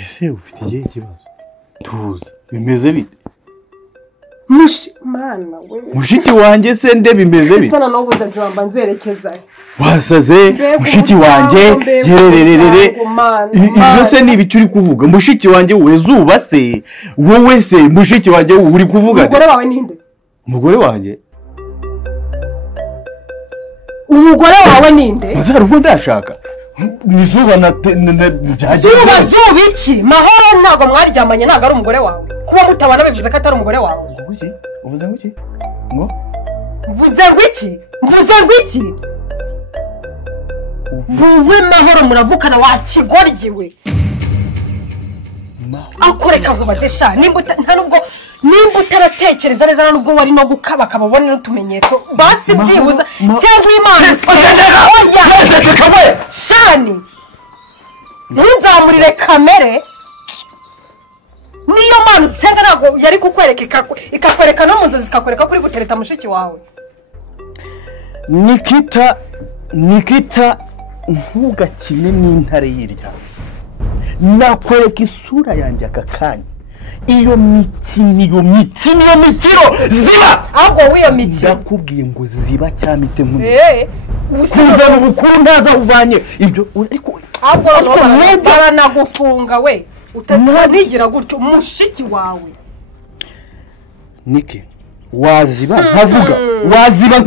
ese ufite igihe kibazo tuzi bimeze bite mana we mushiki wanjye se nde bimeze bite sana no budazamba nzerekeza wasaze mushiki wanjye yerererere ibyo se ni ibicuri kuvuga mushiki wanjye wezuba se wowe se mushiki wanjye uri kuvuga umugore wawe ninde umugore wanjye umugore wawe ninde uzarugo ndashaka nizuba na zuba iki mahoro ntago mwaryamanye ntago ari umugore wawe kuba mutabana bivuze ko atari umugore wawe uvuze ngo iki ngo mvuze ngo iki wowe mahoro muravukana wakigoryiwe akoreka nkubaze sha nimba utaratekereza neza nubwo wari no gukaba kababone n'utumenyetso basi byibuza cyangwa imana oya shani ntunzamurire kamere niyo mana usenga ntabwo yari kukwereka ikakwereka no mu nzozi zikakwereka kuri gutereta mushiki wawe Nikita ntugakine n'intare yirya nakwereka isura yanjye aka kanya iyo mitiro ziba ahubwo wiyo mitiro ndakubwiye ngo ziba cyamite nk'umuntu uzana ubukuru ntaza uvanye ibyo ariko ahubwo baranagufunga we utanigira gutyo mushiki wawe Niki waziba nkavuga ziba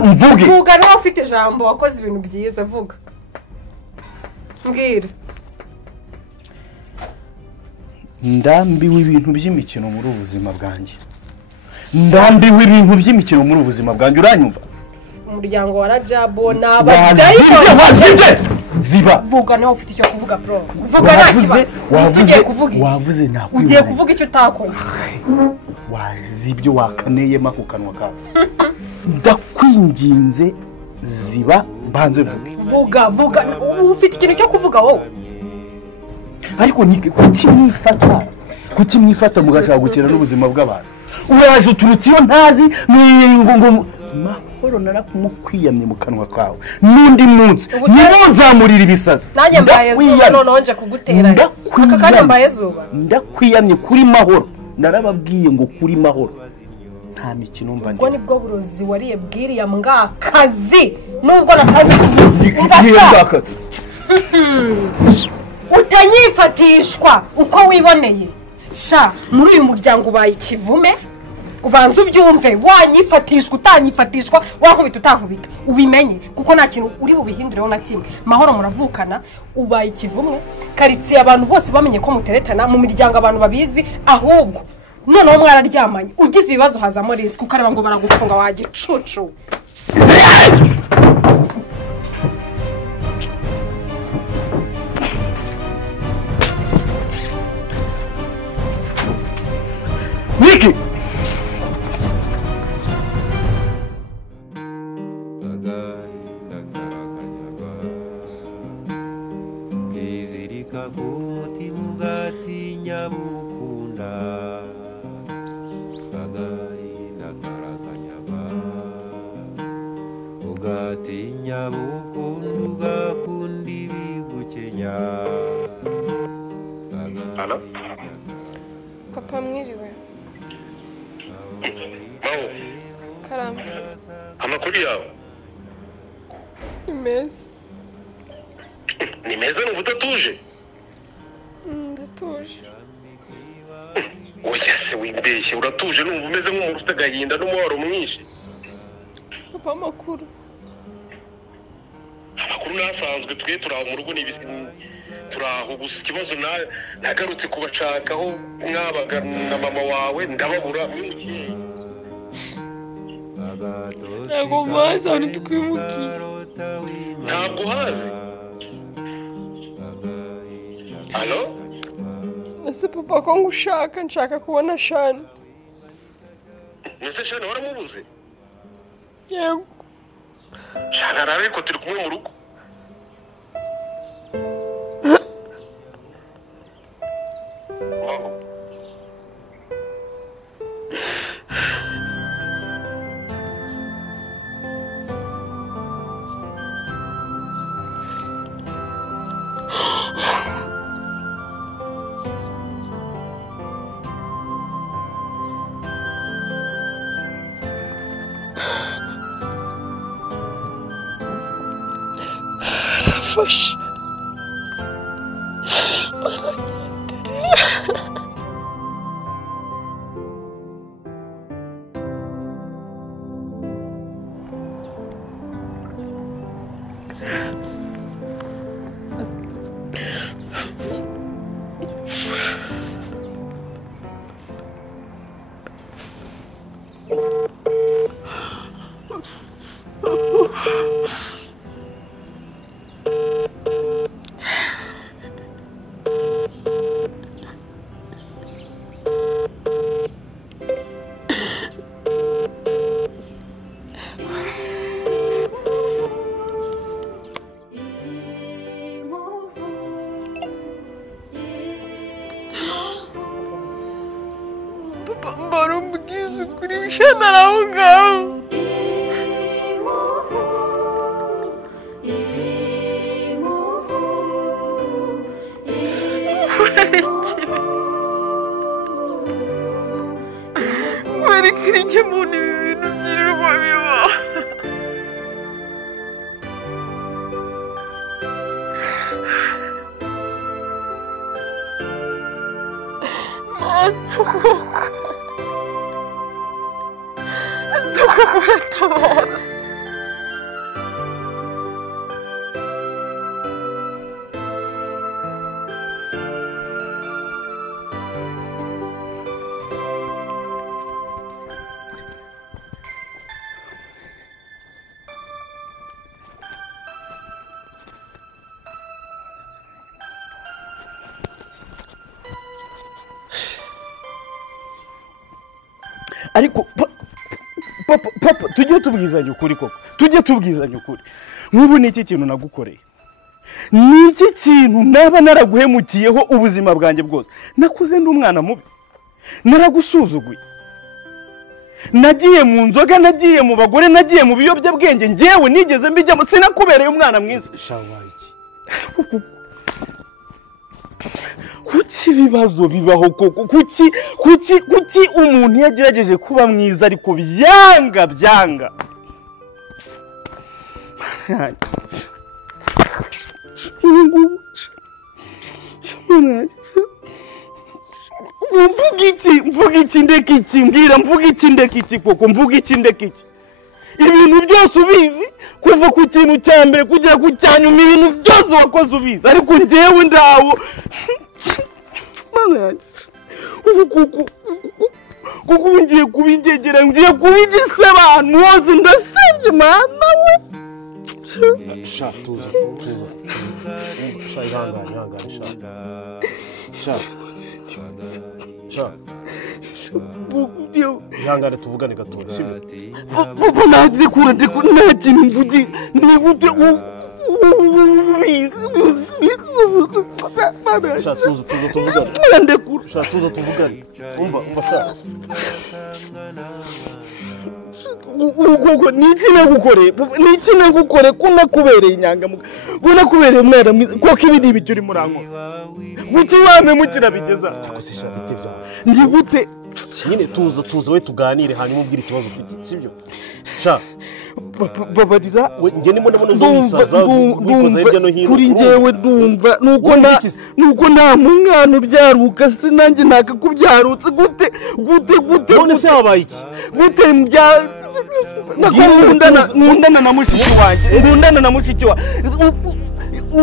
mvuge vuga nawe ufite ijambo wakoze ibintu byiza vuga mbwira ndambiwe ibintu by'imikino muri ubuzima bwanjye ndambiwe ibintu by'imikino muri ubuzima bwanjye uranyumva umuryango wa Rajabo n'abadayi wazibye ziba vuga nawe ufite icyo kuvuga bro vuga nta kibazo wavuze nakwiye ugiye kuvuga icyo utakoze wazibyo wakaneyema ku kanwa kawe ndakwinginze ziba banze vuga ufite ikintu cyo kuvuga wowe ariko kuki mwifata mugashaka gukina n'ubuzima bw'abantu uraje uturutse iyo ntazi ngo mahoro narakumkwiyamye mu kanwa kawe n'undi munsi nibo nzamurira ibisazi nanjye mbaye zuba none nje kugutera aka kanya mbaye zuba ndakwiyamye kuri mahoro narababwiye ngo kuri mahoro nta mikino mba ngo nibwo burozi wariye bwiriya mbwakazi nubwo nasanze utanyifatishwa uko wiboneye sha muri uyu muryango ubaye ikivume ubanza ubyumve wanyifatishwa utanyifatishwa wankubita utankubita ubimenye kuko nta kintu uri bubihindureho na kimwe mahoro muravukana ubaye ikivumwe karitsiye abantu bose bamenye ko muteretana mu miryango abantu babizi ahubwo noneho mwararyamanye ugize ibibazo hazamo risk ukareba ngo baragufunga wagicucu Niki kizirika kumutima ugatinya bukunda agahinda karakanyaba ugatinya bukunda ugakunda ibigukenya. Halo? Papa mwiriwe. Maho. Karame. Amakuru yawe? Meza. Ni meza n'ubu udatuje? Ndatuje. Oya se wimbeshye uratuje n'ubu umeze nk'umuntu ufite agahinda n'umubabaro mwinshi. Papa amakuru. Amakuru nasanzwe twe turaho mu rugo turaho gusa ikibazo nagarutse kubashakaho mwabaga na mama wawe ndababura mwimukiye. Ntabwo mazi aho twimukiye. Ntabwo hazi. Halo? Ese papa ko ngushaka nshaka kubona Shani. Nese Shani waramubuze? Yego. Shani arariko turi kumwe mu rugo. mfasha Barumbukiza ukuri bishanara aho ngaho werekere njye muntu ibi bintu byirirwa biba Tabora. ariko papa tujye tubwizanya ukuri koko tujye tubwizanya ukuri nk'ubu ni iki kintu nagukoreye ni iki kintu naba naraguhemukiyeho ubuzima bwanjye bwose nakuze ndi umwana mubi naragusuzuguye nagiye mu nzoga nagiye mu bagore nagiye mu biyobyabwenge njyewe nigeze mbijyamo sinakubereye umwana mwiza shawaki kuki ibibazo bibaho koko kuki umuntu yagerageje kuba mwiza ariko byanga mvuga iki ndeka iki mbwira mvuga iki ndeka iki koko mvuga iki ndeka iki ibintu byose ubizi kuva ku kintu cya mbere kugera ku cyanyuma ibintu byose wakoze ubizi ariko njyewe ndawo kuko ngiye kubingegera ngiye kubigisa abantu bose ndasebye mana we sha tuza sha ihangane sha ihangane tuvugane gatoya sibyo papa ndikura nta kintu mvugi ni gute sha tuza tuvugane ndekura sha tuza tuvugane umva sha uko niki nagukoreye kunakubereye inyangamuga kunakubereye umwana mwiza koko ibi ni ibicyo uri murango guki wamemukira bigeza akosesha bitebya ndi gute nyine tuza we tuganire hanyuma ubwire ikibazo ufite sibyo sha babarira njye ndimo ndabona uzisaza wikoza hirya no hino kuri njyewe ndumva nuko nta mwana ubyaruka sinanjye nakakubyarutse gute none se habaye iki gute nkundana na mushiki wanjye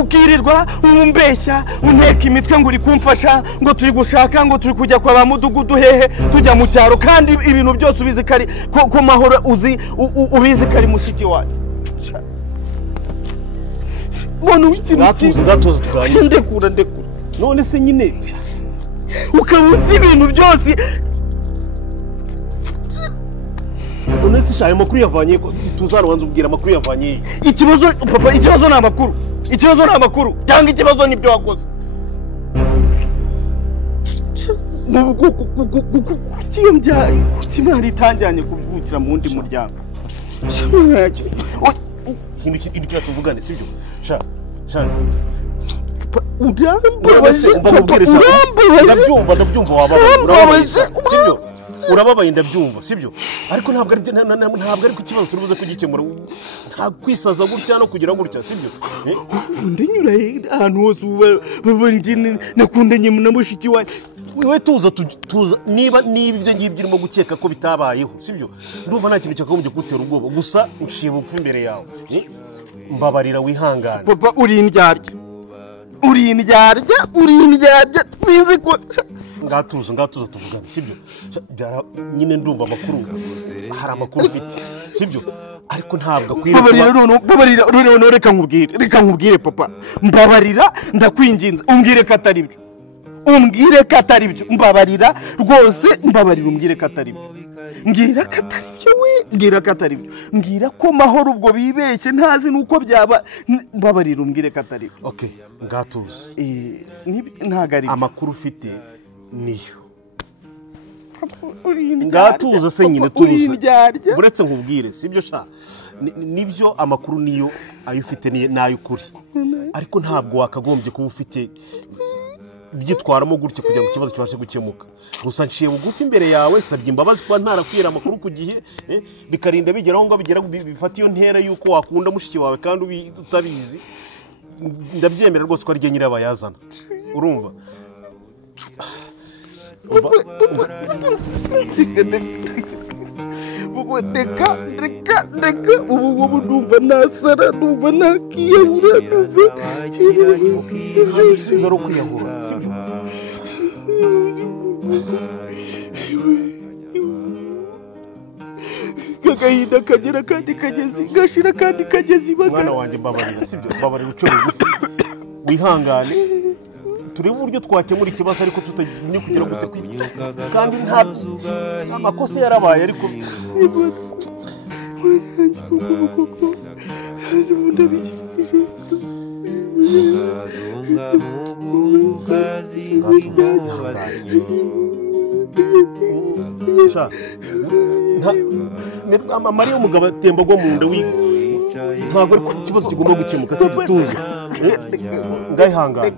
ukirirwa umbeshya unteka imitwe ngo uri kumfasha ngo turi gushaka ngo turi kujya kwa ba mudugudu hehe tujya mu cyaro kandi ibintu byose ubizi kari ko mahoro ubizi kari mushiki wanjye mbona gatuza tuganire ndekura none se nyine ukaba uzi ibintu byose none se shaye amakuru yavanye tuzarubanza ubwira amakuru yavanye ikibazo ni amakuru cyangwa ikibazo nibyo wakoze kuki mwari itanjyanye kuvukira mu wundi muryango ikintu tuvugane sibyo sha urambabaje ndabyumva wababaye sibyo urababaye ndabyumva sibyo ariko ntabwo ari ikibazo turibuze kugikemura nta kwisaza gutya no kugira gutya sibyo ndanyura ahantu hose nakundanye na mushiki wawe wewe tuza niba ibyo ngibyo urimo gukeka ko bitabayeho sibyo ndumva nta kintu cyakagombye kugutera ubwoba gusa nshiye bupfa imbere yawe mbabarira wihangane papa uri indyarya sinzi ko ngatuza tuvugana sibyo nyine ndumva amakuru hari amakuru ufite sibyo ariko ntabwo babarira reka nkubwire papa mbabarira ndakwinginze umbwire ko atari byo mbabarira rwose umbwire ko atari byo mbwira ko atari byo mbwira ko mahoro ubwo bibeshye ntazi nuko byaba mbabarira umbwire ko atari byo okay ngatuza ntago ari amakuru ufite niyo ngatuza se nyine tuza buretse nkubwire sibyo sha nibyo amakuru niyo ayo ufite nayo ukuri ariko ntabwo wakagombye kuba ufite byitwaramo gutya kugira ngo ikibazo kibashe gukemuka gusa nciye bugufi imbere yawe sabye imbabazi kuba ntarakwira amakuru ku gihe bikarinda bigeraho ngo bifata iyo ntera yuko wakunda mushiki wawe kandi utabizi ndabyemera rwose ko ari nyirabayazana urumva reka ubu ndumva nasara ndumva nakiyahura ndumva sizo ari ukwiyahura sibyo kagahinda kagera kandi kagezi gashira kandi kagezi mwana wanjye mbabarira sibyo mbabarira uce bugufi wihangane turebe uburyo twakemura ikibazo ariko tutagiye kugira gute kandi nta amakosa yarabaye ariko mariya umugabo atemba agwa mu nda wiga ntabwo ariko ikibazo kigomba gukemuka si tuzi ngayihangane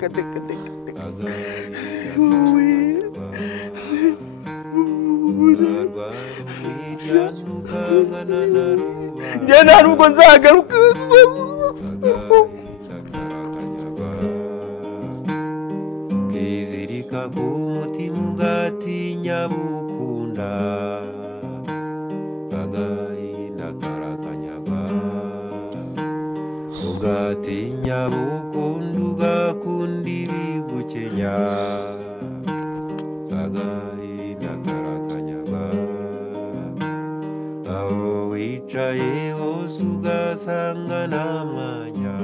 njye nta nubwo nzagaruka kizirika ku mutima ugatinya bukunda agahinda karakanyagwa ugatinya bukunda ugakunda ibigukenya agahinda karakanyagwa aho wicaye hose ugasanga nta mwanya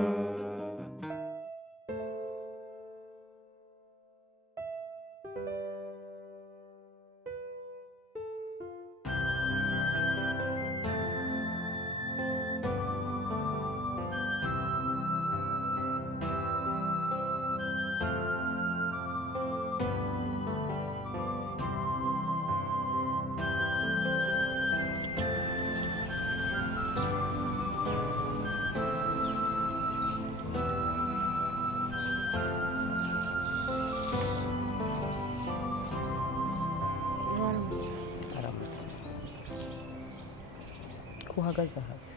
uhagaze hasi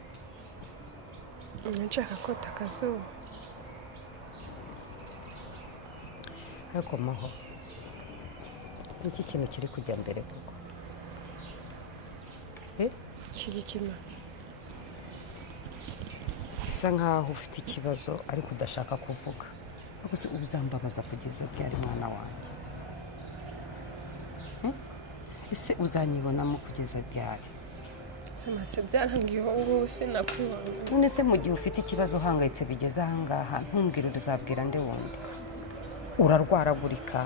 nshaka kota akazuba ariko maho iki kintu kiri kujya mbere koko kigikima bisa nkaho ufite ikibazo ariko udashaka kuvuga gusa uzambabaza kugeza ryari mwana wanjye ese uzanyibonamo kugeza ryari samase byarangiye ubu sinakubona none se mu gihe ufite ikibazo uhangayitse bigeze ahangaha ntumbwire uzabwira nde wundi urarwaragurika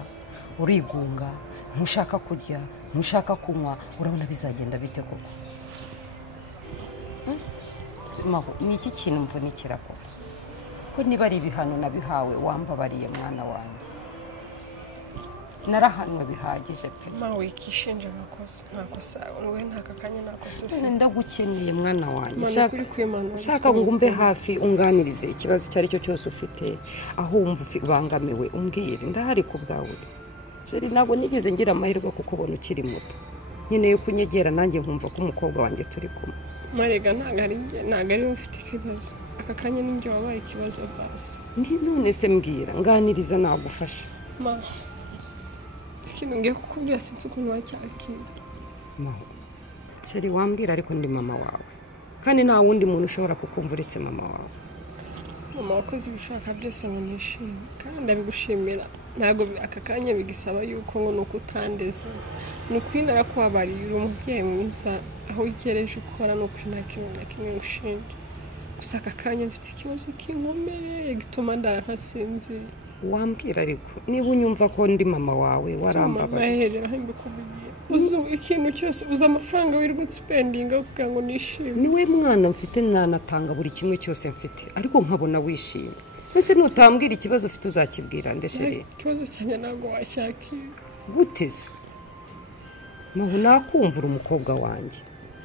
urigunga ntushaka kurya ntushaka kunywa urabona bizagenda bite koko ni iki kintu mvunikira koko ko niba ari ibihano nabihawe wambabariye mwana wanjye narahanwe bihagije pe ma wikishinje amakosa ntakosa wowe ntakakanya nakosa ufite ndagukeneye mwana wanjye shaka ngo umbe hafi unganirize ikibazo icyo ari cyo cyose ufite aho wumva ubangamiwe umbwire ndahari ku bwawe jeri ntabwo nigeze ngira amahirwe kuko ubona ukiri muto nkeneye kunyegera nanjye nkumva ko umukobwa wanjye turi kumwe. Marega ntabwo ari wowe ufite ikibazo. Aka kanya ninjye wabaye ikibazo basi. None se mbwira nganiriza nagufasha. Ma ikintu ngiye kukubwira sinzi ukuntu wacyakira. Sheri wambwira ariko ndi mama wawe kandi nta wundi muntu ushobora kukumva uretse mama wawe. Mama wakoze ibishaka byose ngo nishime kandi ndabigushimira. Ntabwo aka kanya bigisaba yuko ngo nuko utandeze. Nukuri narakubabariye uri umubyeyi mwiza aho ugereje ukora nukuri nta kintu na kimwe ushinja. Gusa aka kanya mfite ikibazo kinkomereye gituma ntasinzira. Wambwira ariko niba unyumva ko ndi mama wawe warambabariye. Mama mbikubwiye. Uzi ikintu cyose uza amafaranga wirirwa spending kugira ngo nishime. Niwe mwana mfite nanatanga buri kimwe cyose mfite ariko nkabona wishimye. Ese nutambwira ikibazo ufite uzakibwira ndesheri. Ikibazo cyane ntabwo washakira. Guteze. Maho nakumvura umukobwa wanjye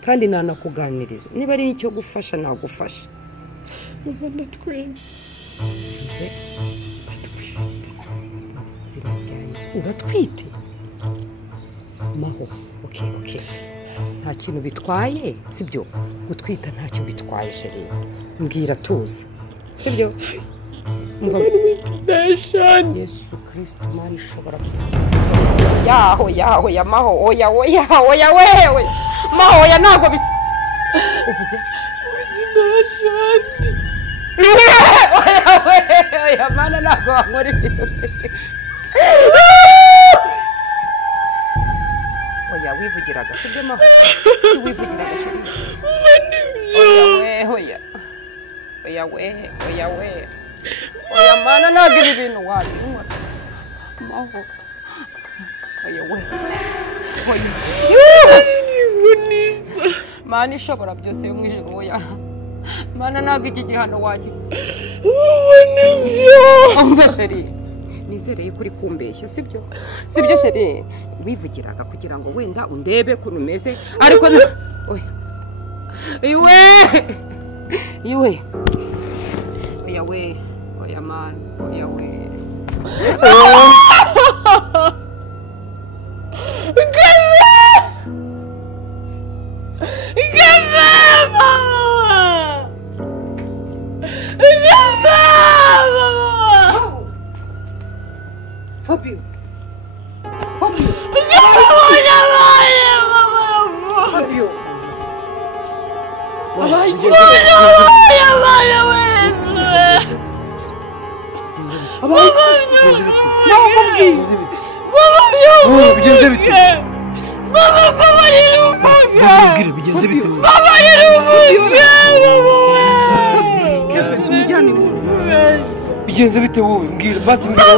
kandi nanakuganiriza. Niba ari icyo gufasha nagufasha. Mama ndatwenge. Uratwite? Maho, okay. Nta kintu bitwaye, sibyo? Gutwita ntacyo bitwaye sheri. Mbwira tuza. Sibyo? Yesu Kristo Mana ishobora yaho ya maho oya wewe. Maho ya ntago uvuze? Oya Mana ntago wankora ibintu. Oya wivugiraga sibyo maho? Wivugiraga sheri. Oya Mana ntago ibi bintu wabinywa. Maho. Mana ishobora byose yo mwijuru oya. Mana ntago iki gihano wagira. Umva sheri. Nizereye kuri kumbeshya sibyo? Sibyo sheri. Wivugiraga kugira ngo wenda undebe kuntu meze ariko oya. Iwe. Oya man. Oya we. Fabio. Bigenze bite wowe mbwira basi mbwira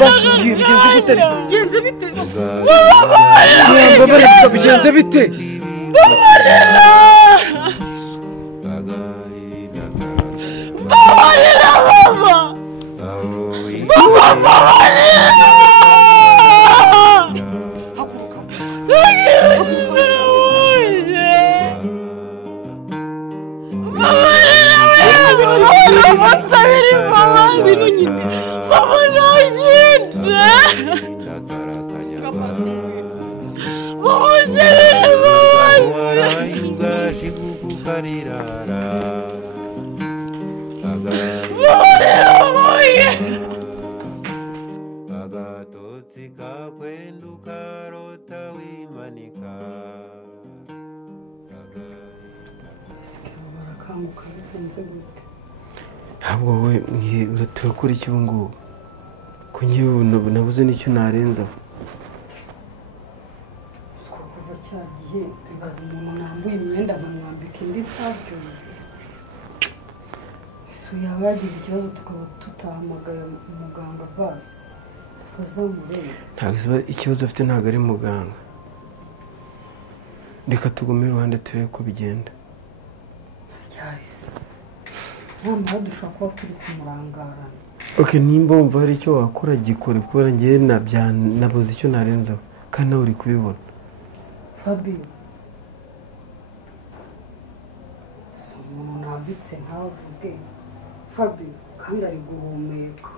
basi mbwira bigenze bite bigenze bite ntabwo wowe turakora iki ubu ngubu ko ngewe nabuze n'icyo narenzaho kuva cya gihe bibaza umuntu nambuye imyenda nkamwambika indi ntabyumve ese yaba yagize ikibazo tukaba tutahamagaye umuganga basi bazamurebe ntabwo ikibazo afite ntabwo ari muganga reka tugume iruhande turebe ko bigenda nyamara dushobora kuba turi kumurangarana nimba wumva hari icyo wakora gikore kubera ngewe nabuze icyo narenzaho kandi nawe uri kubibona Fabio si umuntu nambitse nkawe uvuge Fabio kandi ari guhumeka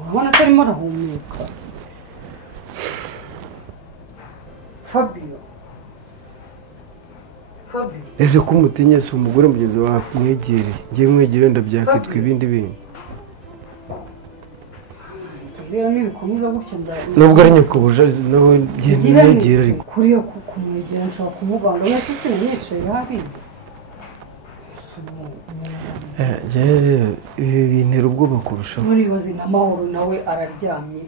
urabona atarimo arahumeka Fabio ese ko umutinya si umugore mugezi wawe mwegereye ngiye mwegereye ndabyakitwa ibindi bintu rero nibikomeza gutyo nubwo ari nyakubuje nawe mwegera ariko kuriya kumwegera nshobora kuvuga ngo yasi se nicaye hariya rero ibi bintera ubwoba kurushaho muribaze n'amahoro nawe araryamye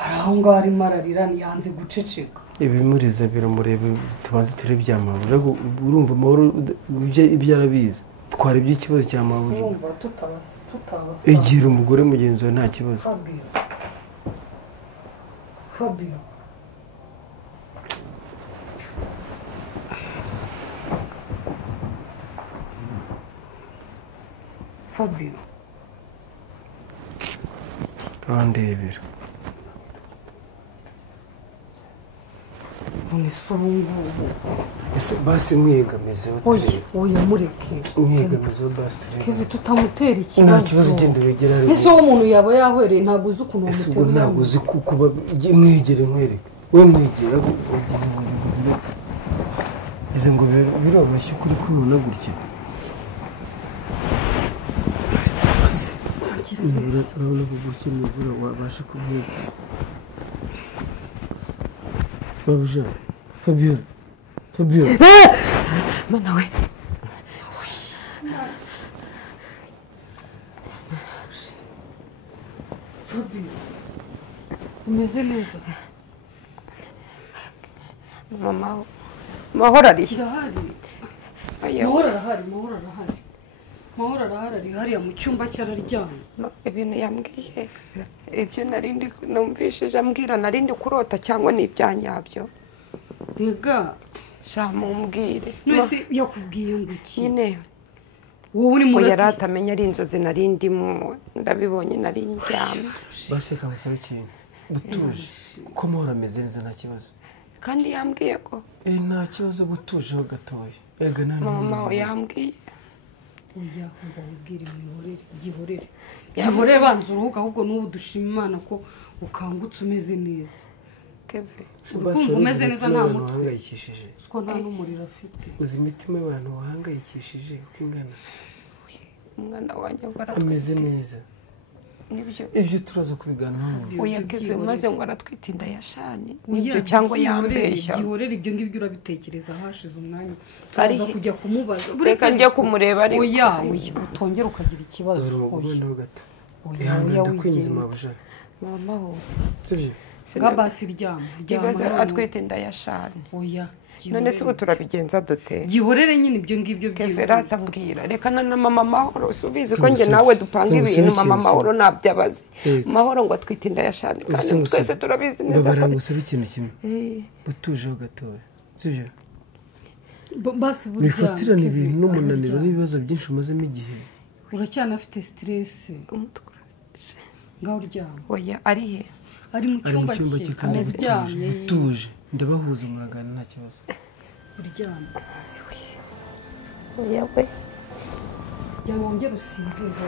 hari aho ngaho arimo ararira ntiyanze guceceka ibimuriza biramureba tubaze turebe ibya mabuja urumva amahoro ibyo arabizi twara iby'ikibazo cya mabuja urumva tutabasa egera umugore mugenzi wawe nta kibazo Fabio Fabio bandebera ese basi mwiyegamizeho oya mureke mwiyegamizeho basi turebe kezi tutamutera ikibazo nta kibazo ugenda wegera ariko ese uwo muntu yaba yahwereye ntabwo uzi ukuntu ese ubwo ntabwo uzi kuba mwegere nkwereke we mwegera wagize ngo izi ngo birabashye kuri kumubona gutya urabona ko gutya nibura wabasha kumwegera babuja Fabio mana we Fabio umeze neza mama mahoro ari mahoro arahari ari hariya mu cyumba cyararyamye ibintu yambwiye ibyo narindi numvishije ambwira narindi kurota cyangwa ni ibyanyabyo rega mumbwire nese yakubwiye ngo iki nyine wowe uri muri yari atamenya ari inzozi narindimo ndabibonye nari ndyamye basi kamusaba ikintu butuje kuko mahoro ameze neza nta kibazo kandi yambwiye ko nta kibazo butujeho gatoya erega nta mama yambwiye oya kumva ubwire gihorere banza uruhuka ahubwo n'ubu dushima Imana ko ukangutse umeze neza kumva umeze neza nta mutwe uhangayikishije ko nta n'umuriro afite uzi imitima y'abantu bahangayikishije uko ingana umwana wanjye ameze neza ibyo turaza kubiganiraho oya keve maze ngo aratwita inda ya shani nibyo cyangwa yambeshya gihorere ibyo ngibyo urabitekereza hashize umwanya turaza kujya kumubaza reka njye kumureba ariko oya utongera ukagira ikibazo oya gato ihangane kwinjiza mabuja mama ho sibyo gabasi ryama atwita inda ya shani oya none se ubu turabigenza dute gihorere nyine ibyo ngibyo kevera atambwira reka na mama mahoro ubizi ko njye nawe dupanga ibintu mama mahoro ntabyabazi mahoro ngo atwite inda ya shani kandi twese turabizi neza ko barangusaba ikintu kimwe butujeho gatoya sibyo basi burya bifatirana ibintu n'umunaniro n'ibibazo byinshi umazemo igihe uracyanafite stress umutwe ngaho uryama oya ari he ari mu cyumba cye kandi utuje ndabahuza muragana nta kibazo uryama oya we yawongera usinzira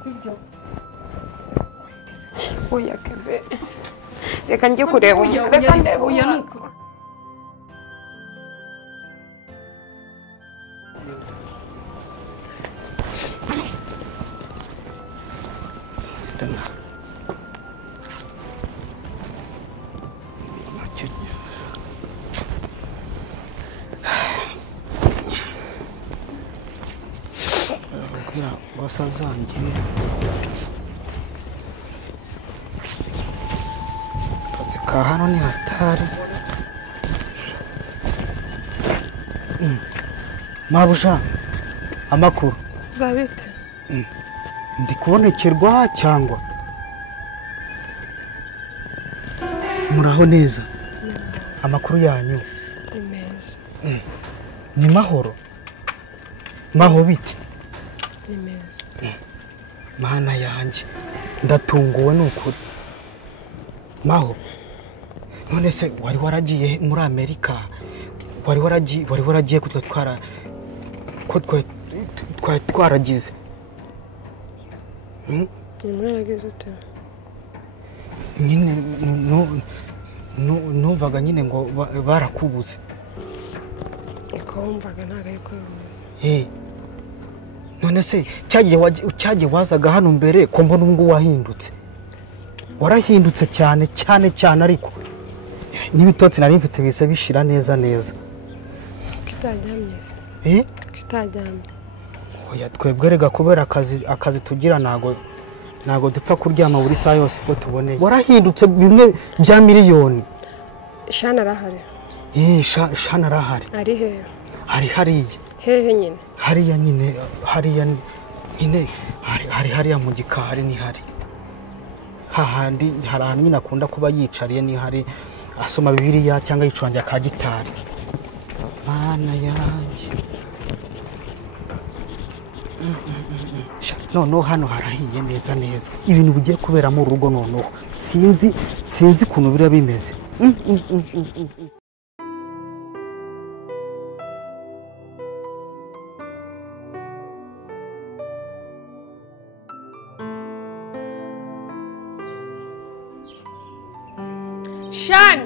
sibyo oya keve reka njye kureba reka ndebe oya nuko wasazange akazi ka hano ni hatari mabuja amakuru zabite ndi kubonekerwa cyangwa muraho neza amakuru yanyu ni meza ni mahoro maho bite ni meza mana yanjye ndatunguwe n'ukuri maho none se wari waragiye muri Amerika wari waragiye ko twaragize mwaragize ute nyine numvaga nyine ngo barakubuze. uko wumvaga ntabwo ariko bimeze. None se cyagiye wazaga hano mbere ko mbona ubwo wahindutse. Warahindutse cyane cyane cyane ariko n'ibitotsi nari mfite bise bishira neza neza. Kitajyamye se. Kitajyamye. Oya twebwe rega kubera akazi tugira nago dupfa kuryama buri saa yose ko tuboneye. Warahindutse bimwe bya miliyoni. Shana arahari. Shana arahari. Ari he? Ari hariya. Hehe nyine. Hariya nyine hari hariya mu gikari ni hari. Hahandi hari ahantu nyine akunda kuba yicariye ni hari asoma Bibiliya cyangwa yicuranga ka gitari. Mana yanjye. Noneho hano harahiye neza neza. Ibintu bigiye kubera mu rugo noneho. Sinzi kuntu biriya bimeze. Shani